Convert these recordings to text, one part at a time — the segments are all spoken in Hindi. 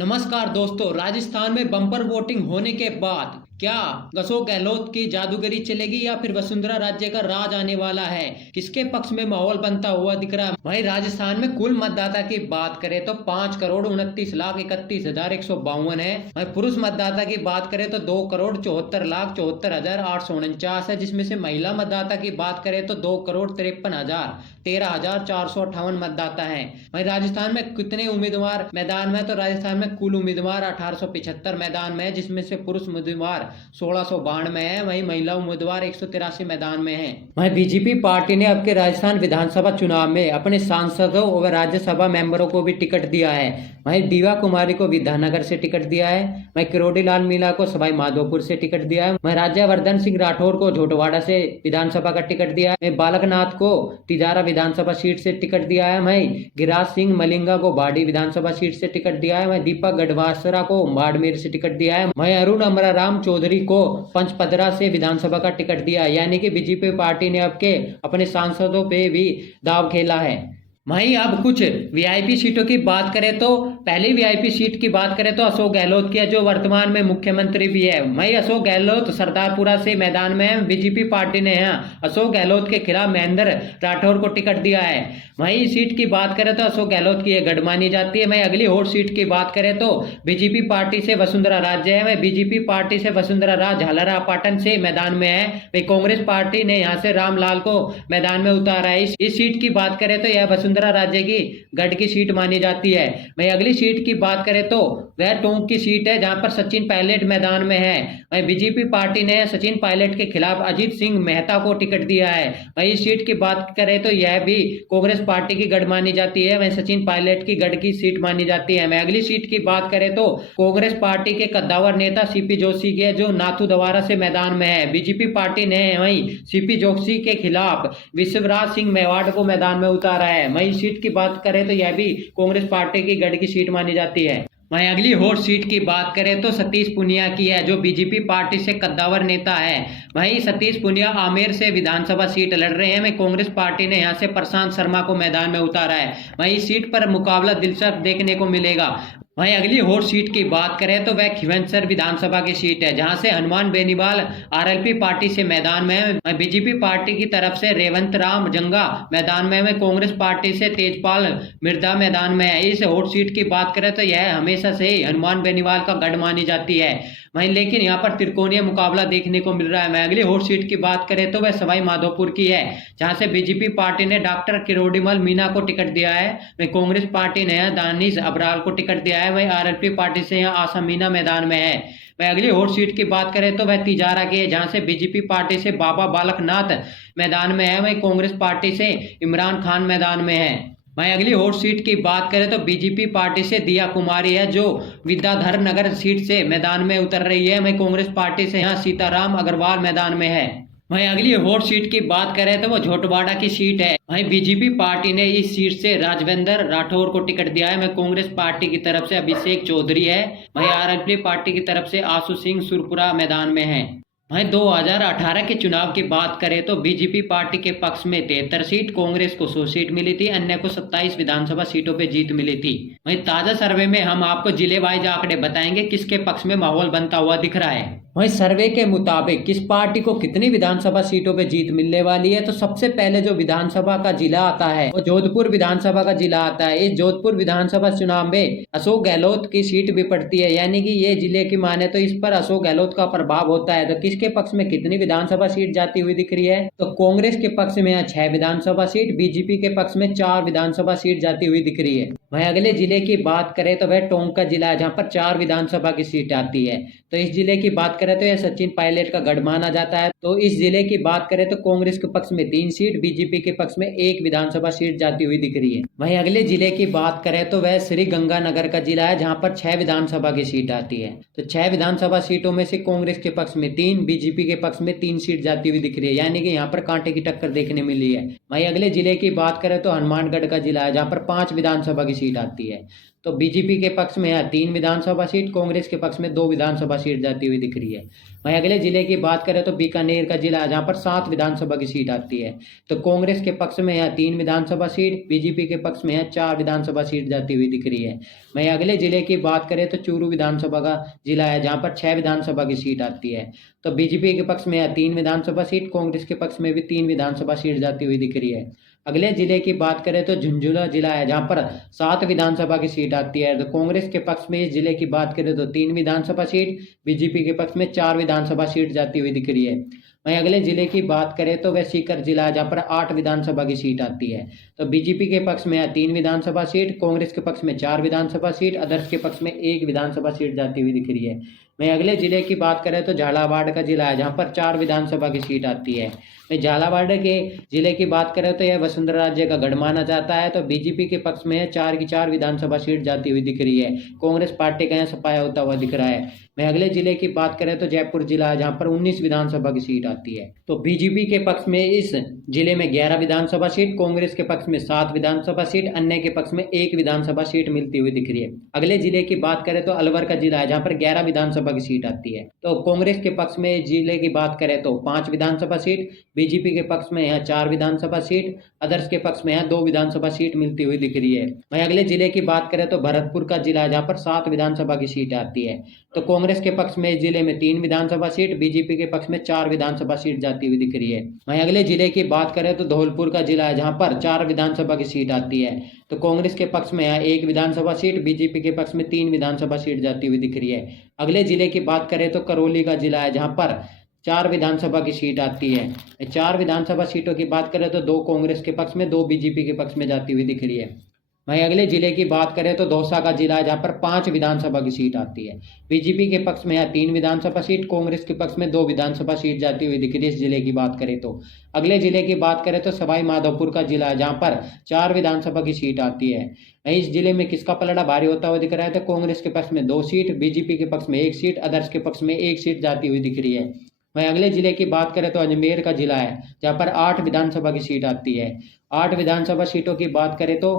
नमस्कार दोस्तों। राजस्थान में बम्पर वोटिंग होने के बाद क्या अशोक गहलोत की जादूगरी चलेगी या फिर वसुंधरा राज्य का राज आने वाला है? किसके पक्ष में माहौल बनता हुआ दिख रहा है? भाई, राजस्थान में कुल मतदाता की बात करें तो 5,29,31,152 है। भाई, पुरुष मतदाता की बात करें तो 2,74,74,849 है, जिसमें से महिला मतदाता की बात करें तो 2,53,13,458 मतदाता है। भाई, राजस्थान में कितने उम्मीदवार मैदान में? तो राजस्थान में कुल उम्मीदवार 1875 मैदान में है, जिसमें से पुरुष उम्मीदवार 1692 है। वहीं महिला उम्मीदवार 183 मैदान में है। वहीं बीजेपी पार्टी ने अब के राजस्थान विधानसभा चुनाव में अपने सांसदों और राज्यसभा मेंबरों को भी टिकट दिया है। वहीं दीवा कुमारी को विद्यानगर से टिकट दिया है। वहीं किरोड़ी लाल मीणा को सवाई माधोपुर से टिकट दिया है। वहीं राज्यवर्धन सिंह राठौर को झोटवाड़ा से विधानसभा का टिकट दिया है। बालकनाथ को तिजारा विधानसभा सीट से टिकट दिया है। वहीं गिरिराज सिंह मलिंगा को बाड़ी विधानसभा सीट से टिकट दिया है। वहीं दीपक गढ़वासरा को बाड़मेर से टिकट दिया है। वहीं अरुण अमराराम चौधरी को पंचपदरा से विधानसभा का टिकट दिया है। यानी कि बीजेपी पार्टी ने अब के अपने सांसदों पे भी दाव खेला है। वहीं अब कुछ वीआईपी सीटों की बात करें तो पहली वीआईपी सीट की बात करें तो अशोक गहलोत की है, जो वर्तमान में मुख्यमंत्री भी है। वहीं अशोक गहलोत सरदारपुरा से मैदान में है। बीजेपी पार्टी ने यहाँ अशोक गहलोत के खिलाफ महेंद्र राठौर को टिकट दिया है। वहीं सीट की बात करें तो अशोक गहलोत की यह गढ़ मानी जाती है। वहीं अगली हॉट सीट की बात करें तो बीजेपी पार्टी से वसुंधरा राजे है। वहीं बीजेपी पार्टी से वसुंधरा राज झालरा पाटन से मैदान में है। वहीं कांग्रेस पार्टी ने यहाँ से रामलाल को मैदान में उतारा है। इस सीट की बात करें तो यह वसुंधरा राज्य की गढ़ की सीट मानी जाती है। वहीं अगली सीट की बात करें तो वह टोंक की सीट है, जहां पर सचिन पायलट मैदान में है। वहीं बीजेपी पार्टी ने सचिन पायलट के खिलाफ अजीत सिंह मेहता को टिकट दिया है। वहीं इस सीट की बात करें तो यह भी कांग्रेस पार्टी की गढ़ मानी जाती है। वहीं सचिन पायलट की गढ़ की सीट मानी जाती है। वहीं अगली सीट की बात करें तो कांग्रेस पार्टी के कद्दावर नेता सीपी जोशी की है, जो नाथूदवारा से मैदान में है। बीजेपी पार्टी ने वहीं सीपी जोशी के खिलाफ विश्वराज सिंह मेवाड़ को मैदान में उतारा है। वहीं सीट की बात करें तो यह भी कांग्रेस पार्टी की गढ़ की सीट मानी जाती है। वहीं अगली हॉट सीट की बात करें तो सतीश पुनिया की है, जो बीजेपी पार्टी से कद्दावर नेता है। वहीं सतीश पुनिया आमेर से विधानसभा सीट लड़ रहे हैं। वहीं कांग्रेस पार्टी ने यहां से प्रशांत शर्मा को मैदान में उतारा है। वहीं इस सीट पर मुकाबला दिलचस्प देखने को मिलेगा। वहीं अगली हॉट सीट की बात करें तो वह खिवंसर विधानसभा की सीट है, जहां से हनुमान बेनीवाल आरएलपी पार्टी से मैदान में है। बीजेपी पार्टी की तरफ से रेवंत राम जंगा मैदान में है। कांग्रेस पार्टी से तेजपाल मिर्जा मैदान में है। इस हॉट सीट की बात करें तो यह हमेशा से ही हनुमान बेनीवाल का गढ़ मानी जाती है। वहीं लेकिन यहाँ पर त्रिकोणीय मुकाबला देखने को मिल रहा है। अगली हॉट सीट की बात करें तो वह सवाई माधोपुर की है, जहां से बीजेपी पार्टी ने डॉक्टर किरोड़ीमल मीणा को टिकट दिया है। वहीं कांग्रेस पार्टी ने दानिश अबराल को टिकट दिया है। वहीं आरएलपी पार्टी से यहाँ आशा मीणा मैदान में है। वह अगली हॉट सीट की बात करें तो वह तिजारा की है, जहां से बीजेपी पार्टी से बाबा बालकनाथ मैदान में है। वहीं कांग्रेस पार्टी से इमरान खान मैदान में है। वहीं अगली हॉट सीट की बात करें तो बीजेपी पार्टी से दिया कुमारी है, जो विद्याधर नगर सीट से मैदान में उतर रही है। वहीं कांग्रेस पार्टी से यहाँ सीताराम अग्रवाल मैदान में है। वहीं अगली हॉट सीट की बात करें तो वो झोटवाड़ा की सीट है। वहीं बीजेपी पार्टी ने इस सीट से राजवेंद्र राठौर को टिकट दिया है। वहीं कांग्रेस पार्टी की तरफ से अभिषेक चौधरी है। वहीं आरएलपी पार्टी की तरफ से आशु सिंह सुरपुरा मैदान में है। वहीं 2018 के चुनाव की बात करें तो बीजेपी पार्टी के पक्ष में 73 सीट, कांग्रेस को 100 सीट मिली थी, अन्य को 27 विधानसभा सीटों पे जीत मिली थी। वहीं ताजा सर्वे में हम आपको जिले वाइज आंकड़े बताएंगे किसके पक्ष में माहौल बनता हुआ दिख रहा है। वहीं सर्वे के मुताबिक किस पार्टी को कितनी विधानसभा सीटों पे जीत मिलने वाली है, तो सबसे पहले जो विधानसभा का जिला आता है वो जोधपुर विधानसभा का जिला आता है। इस जोधपुर विधानसभा चुनाव में अशोक गहलोत की सीट भी पड़ती है, यानी कि ये जिले की माने तो इस पर अशोक गहलोत का प्रभाव होता है। तो किसके पक्ष में कितनी विधानसभा सीट जाती हुई दिख रही है, तो कांग्रेस के पक्ष में यहाँ 6 विधानसभा सीट, बीजेपी के पक्ष में 4 विधानसभा सीट जाती हुई दिख रही है। वहीं अगले जिले की बात करें तो वह टोंक का जिला है, जहाँ पर 4 विधानसभा की सीट आती है। तो इस जिले की बात करें तो यह सचिन पायलट का गढ़ माना जाता है। तो इस जिले की बात करें तो कांग्रेस के पक्ष में 3 सीट, बीजेपी के पक्ष में 1 विधानसभा सीट जाती हुई दिख रही है। वहीं अगले जिले की बात करें तो वह श्री गंगानगर का जिला है, जहां पर 6 विधानसभा की सीट आती है। तो 6 विधानसभा सीटों में से कांग्रेस के पक्ष में 3, बीजेपी के पक्ष में 3 सीट जाती हुई दिख रही है, यानी कि यहाँ पर कांटे की टक्कर देखने मिली है। वहीं अगले जिले की बात करें तो हनुमानगढ़ का जिला है, जहाँ पर 5 विधानसभा की सीट आती है। तो बीजेपी के पक्ष में यहाँ 3 विधानसभा सीट, कांग्रेस के पक्ष में 2 विधानसभा सीट जाती हुई दिख रही है। वहीं अगले जिले की बात करें तो बीकानेर का जिला है, जहाँ पर 7 विधानसभा की सीट आती है। तो कांग्रेस के पक्ष में यहाँ 3 विधानसभा सीट, बीजेपी के पक्ष में यहाँ 4 विधानसभा सीट जाती हुई दिख रही है। वहीं अगले जिले की बात करें तो चूरू विधानसभा का जिला है, जहाँ पर 6 विधानसभा की सीट आती है। तो बीजेपी के पक्ष में यहाँ 3 विधानसभा सीट, कांग्रेस के पक्ष में भी 3 विधानसभा सीट जाती हुई दिख रही है। अगले जिले की बात करें तो झुंझुनू जिला है, जहाँ पर 7 विधानसभा की सीट आती है। तो कांग्रेस के पक्ष में इस जिले की बात करें तो 3 विधानसभा सीट, बीजेपी के पक्ष में 4 विधानसभा सीट जाती हुई दिख रही है। वहीं अगले जिले की बात करें तो वह सीकर जिला है, जहाँ पर 8 विधानसभा की सीट आती है। तो बीजेपी के पक्ष में 3 विधानसभा सीट, कांग्रेस के पक्ष में 4 विधानसभा सीट, अदर्स के पक्ष में 1 विधानसभा सीट जाती हुई दिख रही है। वहीं अगले जिले की बात करें तो झालावाड़ का जिला है, जहाँ पर 4 विधानसभा की सीट आती है। वहीं झालावाड़ के जिले की बात करें तो यह वसुंधरा राज्य का गढ़ माना जाता है। तो बीजेपी के पक्ष में 4 की 4 विधानसभा सीट जाती हुई दिख रही है। कांग्रेस पार्टी का यहाँ सफाया होता हुआ दिख रहा है। वहीं अगले जिले की बात करें तो जयपुर जिला है, जहाँ पर 19 विधानसभा की सीट आती है। तो बीजेपी के पक्ष में इस जिले में 11 विधानसभा सीट, कांग्रेस के पक्ष में 7 विधानसभा सीट, अन्य के पक्ष में 1 विधानसभा सीट मिलती हुई दिख रही है। अगले जिले की बात करें तो अलवर का जिला है, जहाँ पर 11 विधानसभा की सीट आती है। तो कांग्रेस के पक्ष में जिले की बात करें तो 5 विधानसभा सीट, बीजेपी के पक्ष में यहाँ 4 विधानसभा सीट, अदर्स के पक्ष में यहाँ 2 विधानसभा सीट मिलती हुई दिख रही है। वहीं अगले जिले की बात करें तो भरतपुर का जिला है, जहाँ पर 7 विधानसभा की सीट आती है। तो कांग्रेस के पक्ष में इस जिले में 3 विधानसभा सीट, बीजेपी के पक्ष में 4 विधानसभा सीट जाती हुई दिख रही है। वहीं अगले जिले की बात करें तो धौलपुर का जिला है, जहाँ पर 4 विधानसभा की सीट आती है। तो कांग्रेस के पक्ष में यहाँ 1 विधानसभा सीट, बीजेपी के पक्ष में 3 विधानसभा सीट जाती हुई दिख रही है। अगले जिले की बात करें तो करौली का जिला है, जहाँ पर 4 विधानसभा की सीट आती है। 4 विधानसभा सीटों की बात करें तो 2 कांग्रेस के पक्ष में, 2 बीजेपी के पक्ष में जाती हुई दिख रही है। वहीं अगले जिले की बात करें तो दौसा का जिला है, जहाँ पर 5 विधानसभा की सीट आती है। बीजेपी के पक्ष में यहाँ 3 विधानसभा सीट, कांग्रेस के पक्ष में 2 विधानसभा सीट जाती हुई दिख रही है इस जिले की बात करें तो। अगले जिले की बात करें तो सवाई माधोपुर का जिला है, जहाँ पर 4 विधानसभा की सीट आती है। इस जिले में किसका पलड़ा भारी होता हुआ दिख रहा है? तो कांग्रेस के पक्ष में 2 सीट, बीजेपी के पक्ष में 1 सीट, अदर्स के पक्ष में 1 सीट जाती हुई दिख रही है। वहीं अगले जिले की बात करें तो अजमेर का जिला है, जहाँ पर 8 विधानसभा की सीट आती है। 8 विधानसभा सीटों की बात करें तो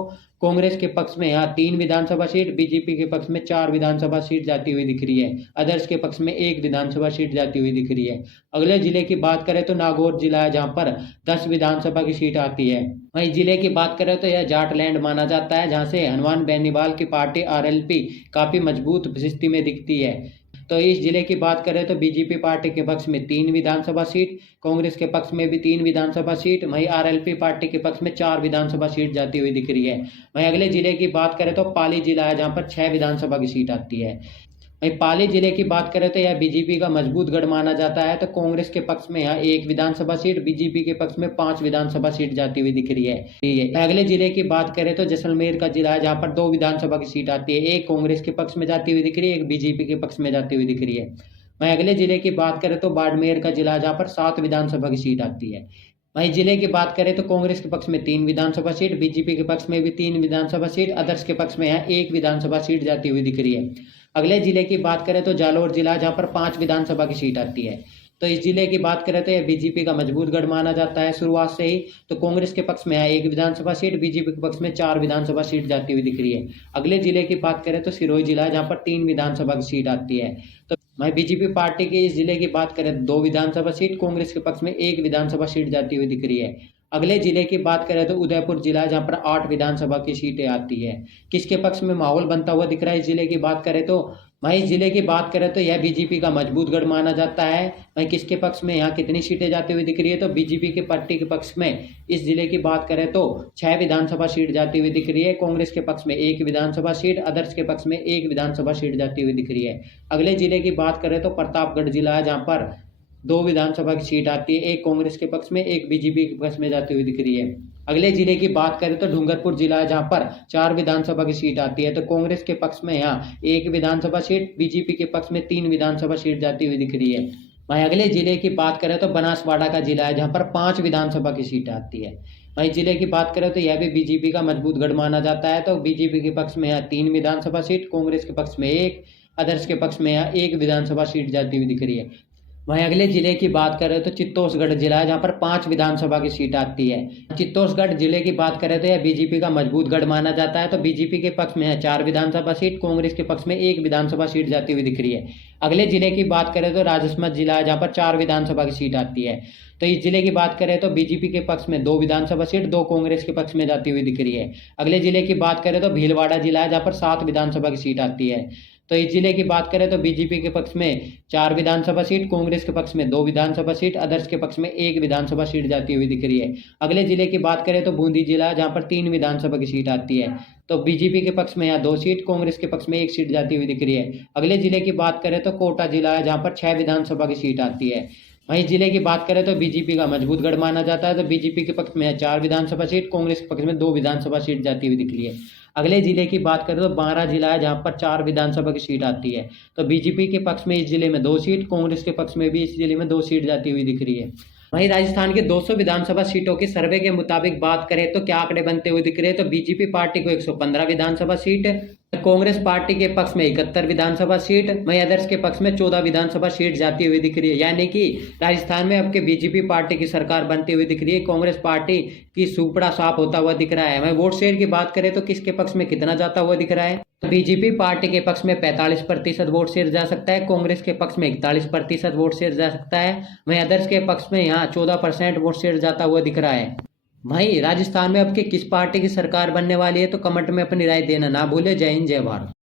कांग्रेस के पक्ष में यहाँ 3 विधानसभा सीट, बीजेपी के पक्ष में 4 विधानसभा सीट जाती हुई दिख रही है। अदर्स के पक्ष में 1 विधानसभा सीट जाती हुई दिख रही है। अगले जिले की बात करें तो नागौर जिला है, जहाँ पर 10 विधानसभा की सीट आती है। वहीं जिले की बात करें तो यह जाटलैंड माना जाता है, जहाँ से हनुमान बेनीवाल की पार्टी आरएलपी काफी मजबूत स्थिति में दिखती है। तो इस जिले की बात करें तो बीजेपी पार्टी के पक्ष में 3 विधानसभा सीट, कांग्रेस के पक्ष में भी 3 विधानसभा सीट, वहीं आरएलपी पार्टी के पक्ष में 4 विधानसभा सीट जाती हुई दिख रही है। वहीं अगले जिले की बात करें तो पाली जिला है, जहाँ पर 6 विधानसभा की सीट आती है। वहीं पाली जिले की बात करें तो यह बीजेपी का मजबूत गढ़ माना जाता है। तो कांग्रेस के पक्ष में यहाँ 1 विधानसभा सीट, बीजेपी के पक्ष में 5 विधानसभा सीट जाती हुई दिख रही है। अगले जिले की बात करें तो जैसलमेर का जिला है, जहाँ पर 2 विधानसभा की सीट आती है। 1 कांग्रेस के पक्ष में जाती हुई दिख रही है, 1 बीजेपी के पक्ष में जाती हुई दिख रही है। वहीं अगले जिले की बात करें तो बाड़मेर का जिला, जहाँ पर 7 विधानसभा की सीट आती है। वहीं जिले की बात करें तो कांग्रेस के पक्ष में 3 विधानसभा सीट, बीजेपी के पक्ष में भी 3 विधानसभा सीट, अदर्स के पक्ष में यहाँ 1 विधानसभा सीट जाती हुई दिख रही है। अगले जिले की बात करें तो जालौर जिला, जहाँ पर 5 विधानसभा की सीट आती है। तो इस जिले की बात करें तो यह बीजेपी का मजबूत गढ़ माना जाता है शुरुआत से ही। तो कांग्रेस के पक्ष में यहाँ 1 विधानसभा सीट, बीजेपी के पक्ष में 4 विधानसभा सीट जाती हुई दिख रही है। अगले जिले की बात करें तो सिरोही जिला, जहाँ पर 3 विधानसभा की सीट आती है। तो वहीं बीजेपी पार्टी के इस जिले की बात करें तो 2 विधानसभा सीट, कांग्रेस के पक्ष में 1 विधानसभा सीट जाती हुई दिख रही है। अगले जिले की बात करें तो उदयपुर जिला, जहाँ पर 8 विधानसभा की सीटें आती है। किसके पक्ष में माहौल बनता हुआ दिख रहा है इस जिले की बात करें तो? वहीं इस जिले की बात करें तो यह बीजेपी का मजबूत गढ़ माना जाता है। वहीं किसके पक्ष में यहाँ कितनी सीटें जाती हुई दिख रही है? तो बीजेपी के पार्टी के पक्ष में इस जिले की बात करें तो 6 विधानसभा सीट जाती हुई दिख रही है। कांग्रेस के पक्ष में 1 विधानसभा सीट, अदर्स के पक्ष में 1 विधानसभा सीट जाती हुई दिख रही है। अगले जिले की बात करें तो प्रतापगढ़ जिला है, जहाँ पर 2 विधानसभा की सीट आती है। 1 कांग्रेस के पक्ष में, 1 बीजेपी के पक्ष में जाती हुई दिख रही है। अगले जिले की बात करें तो डूंगरपुर जिला है, जहाँ पर 4 विधानसभा की सीट आती है। तो कांग्रेस के पक्ष में यहाँ 1 विधानसभा सीट, बीजेपी के पक्ष में 3 विधानसभा सीट जाती हुई दिख रही है। वहीं अगले जिले की बात करें तो बनासवाड़ा का जिला है, जहाँ पर 5 विधानसभा की सीट आती है। वहीं जिले की बात करें तो यह भी बीजेपी का मजबूत गढ़ माना जाता है। तो बीजेपी के पक्ष में यहाँ 3 विधानसभा सीट, कांग्रेस के पक्ष में 1, अदर्स के पक्ष में यहाँ 1 विधानसभा सीट जाती हुई दिख रही है। वहीं अगले जिले की बात करें तो चित्तौड़गढ़ जिला है, जहां पर 5 विधानसभा की सीट आती है। चित्तौड़गढ़ जिले की बात करें तो यह बीजेपी का मजबूत गढ़ माना जाता है। तो बीजेपी के पक्ष में है 4 विधानसभा सीट, कांग्रेस के पक्ष में 1 विधानसभा सीट जाती हुई दिख रही है। अगले जिले की बात करें तो राजसमंद जिला है, जहां पर 4 विधानसभा की सीट आती है। तो इस जिले की बात करें तो बीजेपी के पक्ष में 2 विधानसभा सीट, 2 कांग्रेस के पक्ष में जाती हुई दिख रही है। अगले जिले की बात करें तो भीलवाड़ा जिला है, जहां पर 7 विधानसभा की सीट आती है। तो इस जिले की बात करें तो बीजेपी के पक्ष में 4 विधानसभा सीट, कांग्रेस के पक्ष में 2 विधानसभा सीट, अदर्स के पक्ष में 1 विधानसभा सीट जाती हुई दिख रही है। अगले जिले की बात करें तो बूंदी जिला, जहां पर 3 विधानसभा की सीट आती है। तो बीजेपी के पक्ष में यहाँ 2 सीट, कांग्रेस के पक्ष में 1 सीट जाती हुई दिख रही है। अगले जिले की बात करें तो कोटा जिला है, जहां पर 6 विधानसभा की सीट आती है। वहीं जिले की बात करें तो बीजेपी का मजबूत गढ़ माना जाता है। तो बीजेपी के पक्ष में है 4 विधानसभा सीट, कांग्रेस के पक्ष में 2 विधानसभा सीट जाती हुई दिख रही है। अगले जिले की बात करें तो बारां जिला है, जहां पर 4 विधानसभा की सीट आती है। तो बीजेपी के पक्ष में इस जिले में 2 सीट, कांग्रेस के पक्ष में भी इस जिले में 2 सीट जाती हुई दिख रही है। वहीं राजस्थान के 200 विधानसभा सीटों की सर्वे के मुताबिक बात करें तो क्या आंकड़े बनते हुए दिख रहे हैं। तो बीजेपी पार्टी को 115 विधानसभा सीट, कांग्रेस पार्टी के पक्ष में 71 विधानसभा सीट, वहीं अदर्स के पक्ष में 14 विधानसभा सीट जाती हुई दिख रही है। यानी कि राजस्थान में अब के बीजेपी पार्टी की सरकार बनती हुई दिख रही है, कांग्रेस पार्टी की सुपड़ा साफ होता हुआ दिख रहा है। वहीं वोट शेयर की बात करें तो किसके पक्ष में कितना जाता हुआ दिख रहा है। बीजेपी पार्टी के पक्ष में 45% वोट शेयर जा सकता है, कांग्रेस के पक्ष में 41% वोट शेयर जा सकता है, वहीं अदर्स के पक्ष में यहाँ 14% वोट शेयर जाता हुआ दिख रहा है। भाई राजस्थान में अब के किस पार्टी की सरकार बनने वाली है तो कमेंट में अपनी राय देना ना भूले। जय हिंद, जय भारत।